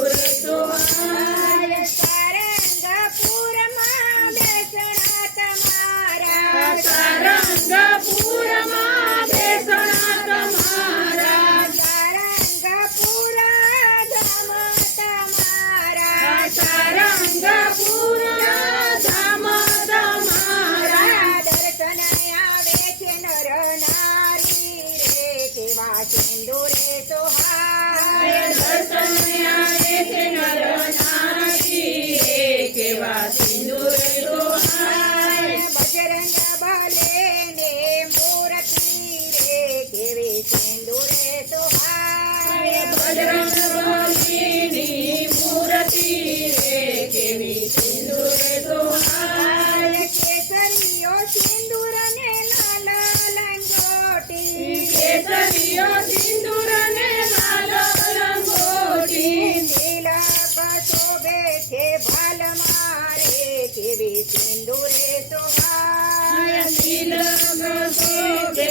સિંદૂર સોહાય સારંગપુરમાં બેસણા તમારા સારંગપુરમાં બેસણા તમારા સારંગપુરા ધામ તમારા સારંગપુરા ધામ તમારા દર્શન આવે છે નર નારી રે કેવા સિંદૂરે સોહાય દર્શન આવે છે નર નારી રે કેવા સિંદૂર સોહાય બજરંગ બલે ને મૂર્તિ રે કેવી સિંદૂરે સોહાય બજરંગ બલીની મૂર્તિ રે કેવી સિંદૂર સોહાય કેસરીઓ સિંદૂર ને લાલ લંગોટી કેસરીયો સિંદૂર ને લાલ લંગોટી તિલક શોભે છે ભાલ મારે કેવી સિંદૂરે સોહાય તિલક શોભે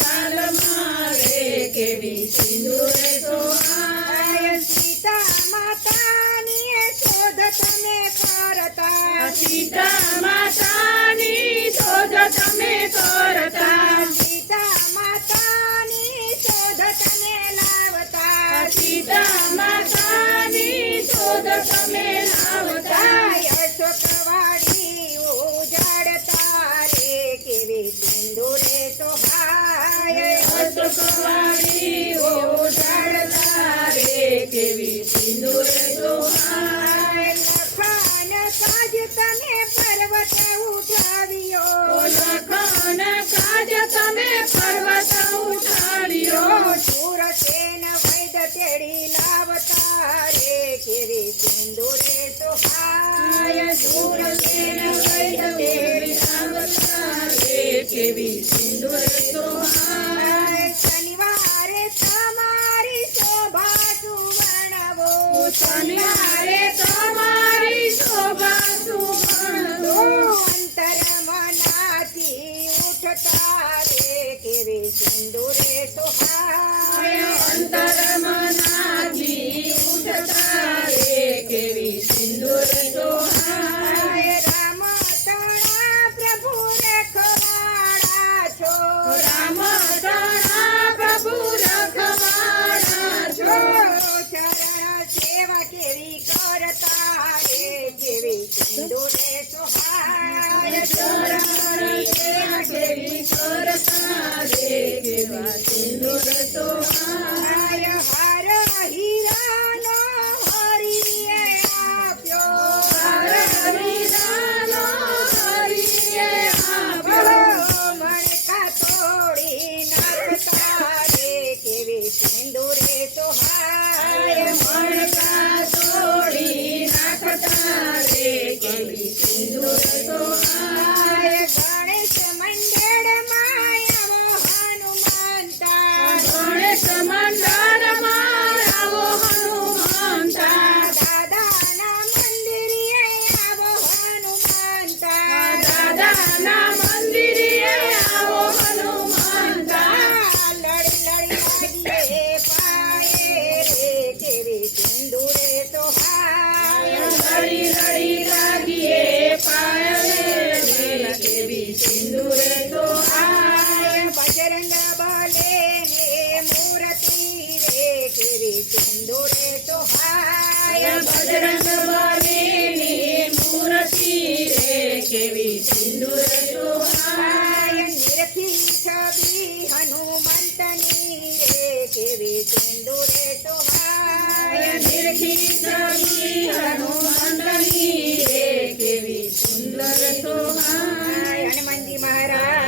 બાલ મારે કેવી સિંદૂર સોહાય સીતા માતાની શોધ તમે કરતા સીતા માતાની શોધ તમે કરતા સીતા માતાની શોધ તમે લાવતા સીતા માતાની શોધ તમે લાવતા અશોકવાડી ઉજાડતા રે કેવી સિંદૂરે સોહાય અશોકવાડી ઓઢાડતા રે કેવી સિંદૂર સોહાય લખાન કાજ તમે પર્વત ઉઠાવ્યો લખન કાજ તમે પર્વત ઉઠાડ્યો સુરસેન વૈદ તેડી લાવતા રે કેવી સિંદૂરે સોહાય સુરસેન વૈદ તેડી લાવતા રે કેવી સિંદૂર સોહાય શનિવારે તમારી શોભા સુવર્ણવો શનિવારે તમારી શોભા સુવર્ણો અંતર મનાથી ઉઠતા રે કેવી સિંદૂરે સોહાય અંતર મનાથી ઉઠતા રે કેવી સિંદૂર સોહાય રામ તણા પ્રભુ રખવાડા છો રામ તણા પ્રભુ રખવાડા છો ચરણ સેવા કેવી કરતા રે કેવી સિંદૂરે સોહાય ચરણ સેવા કેવી કરતા રે કેવા સિંદૂર સોહાય હાર હીરાનો હરિએ આપ્યો હરિદાનો હરિએ આપ્યો મણકા તોડી નાખતા રે કેવી સિંદૂરે સોહાય મણકા તોડી નાખતા રે કેવી સિંદૂર સોહાય ગણેશ મંડળમાં હનુમંતા ગણેશ મંડળમાં આવો હનુમંતા દાદાના મંદિરે આવો હનુમંતા દાદાના મંદિરે આવો હનુમંતા લડી લાગીએ પાયે રે કેવી સિંદૂરે સોહાય લડી લડી લાગીએ પાયલે રે કેવી સિંદૂર સોહાય બજરંગ બલે ને મૂર્તિ રે કેવી સિંદૂરે સોહાય બજરંગ બલીની મૂર્તિ રે કેવી સિંદૂર સોહાય નિરખી છબી હનુમંતની રે કેવી સિંદૂરે સોહાય નિરખી છબી હનુમંતની રે કેવી સુંદર સોહાય હનુમાનજી મહારાજ